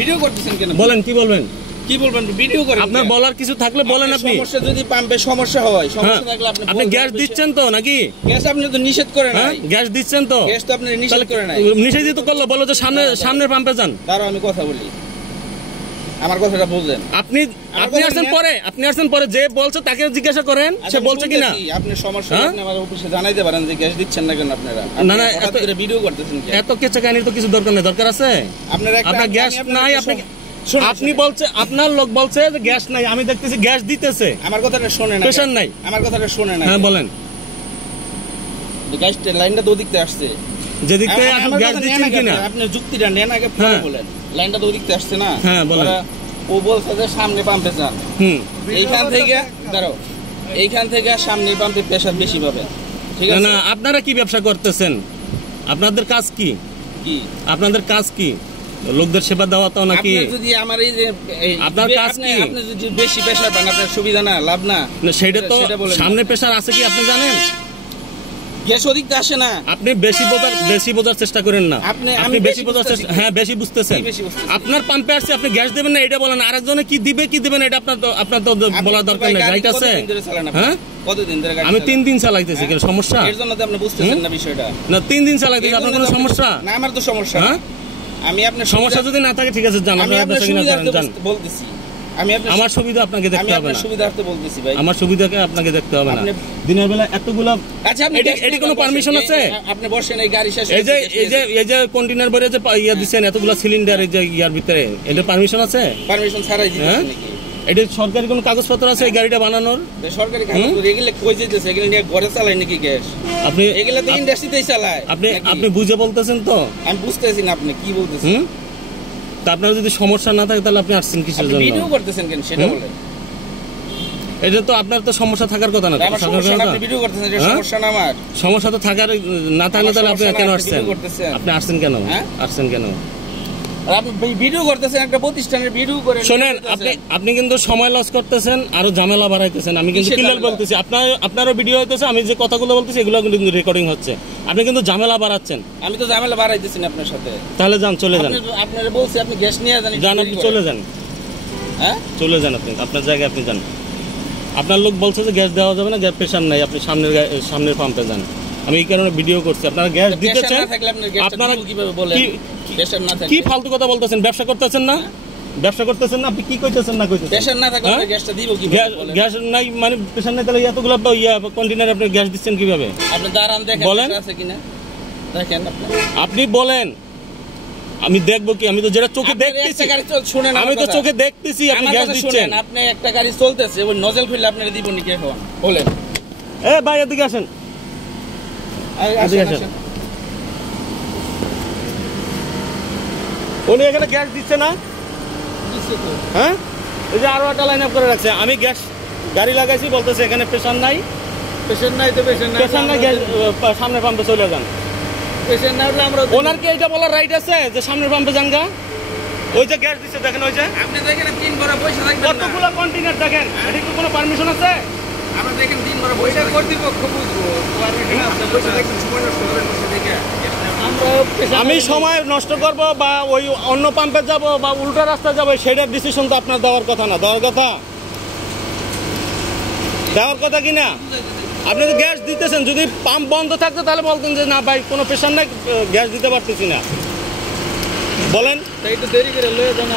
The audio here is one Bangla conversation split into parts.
ভিডিও করতেছেন কেন? বলেন কি বলবেন? কি বলবেন? ভিডিও করেন। আপনার বলার কিছু থাকলে বলেন আপনি। সমস্যা যদি পাম্পে সমস্যা হয়, সমস্যা থাকলে আপনি গ্যাস দিচ্ছেন তো নাকি? গ্যাস আপনি তো নিষেধ করেন নাই। গ্যাস দিচ্ছেন তো? গ্যাস তো আপনি নিষেধ করেন নাই। নিষেধই তো করলো, বলো যে সামনের পাম্পে যান। দাঁড়াও আমি কথা বলি, আমার কথাটা বুঝলেন। আপনি আসছেন পরে যে বলছে তাকে জিজ্ঞাসা করেন, সে বলছে কিনা। আপনি সমস্যা আপনি আমার অফিসে জানাইতে পারেন যে গ্যাস দিচ্ছেন না কেন আপনারা। না না, এত করে ভিডিও করতেছেন কেন? এত কেচা কাহিনীর তো কিছু দরকার নেই। দরকার আছে আপনার গ্যাস নাই। আপনি বলছে, আপনার লোক বলছে যে গ্যাস নাই, আমি দেখতেছি গ্যাস দিতেছে। আমার কথাটা শুনে না, প্রেশার নাই। আমার কথাটা শুনে না। হ্যাঁ বলেন। গ্যাসটা লাইনটা তো ওদিক থেকে আসছে, যেদিক থেকে আসলে গ্যাস দিচ্ছেন কিনা আপনি যুক্তিটা নেন আগে, পরে বলেন। লাইনটা তো ওদিক থেকে আসছে না। হ্যাঁ বলেন। ও বলছে যে সামনে পাম্পে যান। এইখান থেকে দাঁড়াও, এইখান থেকে সামনের পাম্পে প্রেশার বেশি পাবে। ঠিক আছে? না, আপনারা কি ব্যবসা করতেছেন? আপনাদের কাজ কি? আপনাদের কাজ কি? লোকদের সেবা দেওয়া তো নাকি? যদি আমার এই যে আপনার কাজ কি? আপনি যদি বেশি প্রেশার পান, আপনার সুবিধা না, লাভ না। সেটা তো সামনে প্রেশার আছে কি আপনি জানেন? গ্যাস ওদিক আসে না। আপনি বেশি বোঝার চেষ্টা করেন না। আপনি বেশি বোঝার চেষ্টা, হ্যাঁ বেশি বুঝতেছেন। আপনার পাম্পে আসছে, আপনি গ্যাস দেবেন না এটা বলেন, আরেকজনে কি দিবেন এটা আপনার তো বলার দরকার নেই। রাইট আছে? হ্যাঁ, কতদিন ধরে আমি 3 দিন চালাইতেছি। কোনো সমস্যা? এর জন্য তো আপনি বুঝতেছেন না বিষয়টা। না 3 দিন চালাইতেছি, আপনার কোনো সমস্যা না? আমার তো সমস্যা। হ্যাঁ, আমি আপনার সমস্যা যদি না থাকে ঠিক আছে, জান। আমি আপনার সুবিধার্থে বলতেছি। আমার সুবিধা আপনাকে দেখতে হবে না। সুবিধার্থে বলতেছি ভাই, আমার সুবিধাকে আপনাকে দেখতে হবে না। দিনের বেলা এতগুলা। আচ্ছা, এটি কোনো পারমিশন আছে? আপনি বসেন, এই গাড়ি শেষ। এই যে কন্টেইনার ভরে যে ইয়া দিচ্ছেন এতগুলা সিলিন্ডার, এই যে ইয়ার ভিতরে, এটা পারমিশন আছে? পারমিশন ছাড়াই দিচ্ছেন নাকি? এটা সরকারি কোনো কাগজপত্র আছে এই গাড়িটা বানানোর? সরকারি কাগজপত্র এগুলো কই যেতেছে? এগুলো নিয়ে ঘরে চালায় নাকি গ্যাস? আপনি এগুলো তো ইন্ডাস্ট্রিতেই চালায়। আপনি বুঝে বলতেছেন তো? আমি বুঝতেছি না আপনি কি বলতেছেন। তা আপনার যদি সমস্যা না থাকে তাহলে আপনি আসছেন কিসের জন্য? ভিডিও করতেছেন কেন সেটা বলেন। এটা তো আপনার তো সমস্যা থাকার কথা না। আপনি ভিডিও করতেছেন, এটা সমস্যা না আমার। সমস্যা তো থাকার না থাকলে তাহলে আপনি কেন আসছেন? আপনি আসছেন কেন? আসছেন কেন? আপনি ভিডিও করতেছেন, একটা প্রতিষ্ঠানের ভিডিও করে। শুনেন, আপনি কিন্তু সময় লস করতেছেন, আরো ঝামেলা বাড়াইতেছেন। আমি কিন্তু ক্লিয়ার বলতেছি, আপনারও ভিডিও হইতেছে, আমি যে কথাগুলো বলতেছি এগুলো কিন্তু রেকর্ডিং হচ্ছে। আপনি কিন্তু ঝামেলা বাড়াচ্ছেন। আমি তো ঝামেলা বাড়াইতেছি না আপনার সাথে। তাহলে যান, চলে যান। আপনারা বলছি আপনি গ্যাস নিয়ে যান, আপনি চলে যান। হ্যাঁ, চলে যান, আপনি আপনার জায়গায় আপনি যান। আপনার লোক বলছে যে গ্যাস দেওয়া যাবে না, গ্যাস প্রেশার নাই, আপনি সামনের পাম্পে যান। আমি এই কারণে ভিডিও করছি। আপনারা গ্যাস দিতেছেন, আপনারা কি ফালতু কথা বলতেছেন? ব্যবসা করতেছেন না? ব্যবসা করতেছেন না? আপনি কি কইতেছেন না কইতেছেন? প্রেশার না থাকলে গ্যাসটা দিব কিভাবে? গ্যাস নাই মানে প্রেশার নাই, তাহলে এতগুলো কন্টেইনার আপনি গ্যাস দিচ্ছেন কিভাবে? আপনি দাঁড়ান, দেখেন বলেন আছে কিনা, দেখেন আপনি বলেন। আমি দেখবো কি? আমি তো যেটা চোখে দেখতেছি, আমি তো চোখে দেখতেছি আপনি গ্যাস দিচ্ছেন। আপনি একটা গাড়ি চলতেছে, ওই নজল খুললে আপনারা দিব নাকি এখন বলেন? এ ভাই এদিকে আসেন, এদিকে আসেন। উনি এখানে গ্যাস দিচ্ছে না? হ্যাঁ, এই যে আরো একটা লাইন আপ করে রাখছে। আমি গ্যাস গাড়ি লাগাইছি, বলতেছে এখানে প্রেশার নাই। প্রেশার নাই তো প্রেশার নাই, গ্যাস সামনের পাম্পে চলে যান। প্রেশার না হলে আমরা, ওনার কি এটা বলার রাইট আছে যে সামনের পাম্পে যান গা? ওই যে গ্যাস দিচ্ছে দেখেন, ওই যে আপনি দেখেন 3 ভরা পয়সা থাকবে না, কতগুলো কন্টেইনার দেখেন। এটা কি কোনো পারমিশন আছে? আমরা দেখেন 3 ভরা পয়সা কর্তৃপক্ষ বুঝবো, পারমিশন আছে, পয়সা দেখেন সময় নষ্ট করবেন বসে দেখে। আমি সময় নষ্ট করব বা ওই অন্য পাম্পে যাব বা উল্টা রাস্তা যাব, সেটার ডিসিশন তো আপনার দেওয়ার কথা না। দেওয়ার কথা কি না? আপনি তো গ্যাস দিতেছেন, যদি পাম্প বন্ধ থাকতো তাহলে বলতেন যে না ভাই কোনো প্রেশার নাই, গ্যাস দিতে পারতেছি না। বলেন একটু দেরি করে লয়ে যান,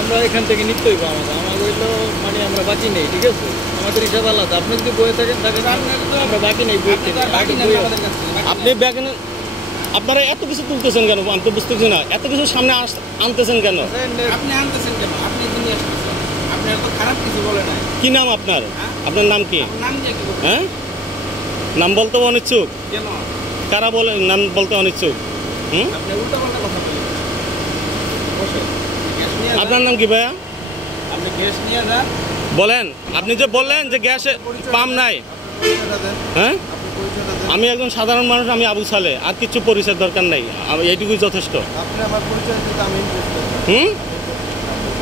আমরা এখান থেকে নিতে হইব। আমার হইলো মানে আমরা বাকি নেই, ঠিক আছে? আমাদের হিসাব আলাদা। আপনি যদি বয়ে থাকেন আমরা বাকি নেই, আপনি ব্যাগে আপনারা এত কিছু তুলতেছেন কেন? আমি তো বুঝতেছি না, এত কিছু সামনে আনতেছেন কেন? আপনি আনতেছেন কেন? আপনি নিয়ে আসতেছেন, আপনার তো খারাপ কিছু বলে নাই। কি নাম আপনার? আপনার নাম কি? হ্যাঁ, নাম বলতে অনিচ্ছুক? কারা বলে নাম বলতে অনিচ্ছুক? আপনার নাম কি ভাইয়া? আপনি গ্যাস নিয়ে যান, বলেন। আপনি যে বললেন যে গ্যাসে পাম্প নাই, হ্যাঁ, আমি একজন সাধারণ মানুষ, আমি আবু সালে, আর কিছু পরিচয়ের দরকার নাই, এইটুকুই যথেষ্ট।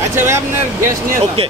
আচ্ছা ভাই, আপনার গ্যাস নিয়ে ওকে।